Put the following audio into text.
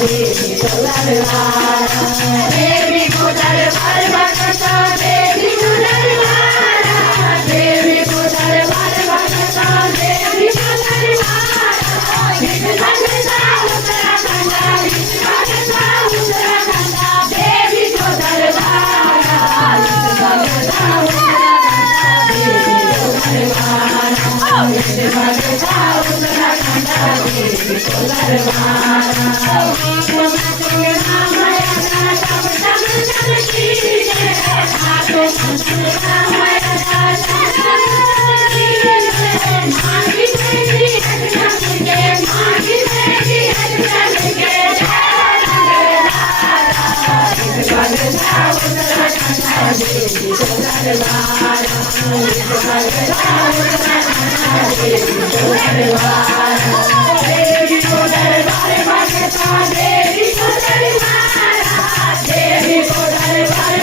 देवी को दरबार देवी को दरबार भगता देवी को दरबार देवी को दरबार भगता देवी को दरबार विश्व भगता उत्तराखंड विश्व भगता उत्तराखंड देवी को दरबार विश्व भगता उत्तराखंड देवी को दरबार विश्व भगता उत्तराखंड देवी को दरबार देवी को दरबार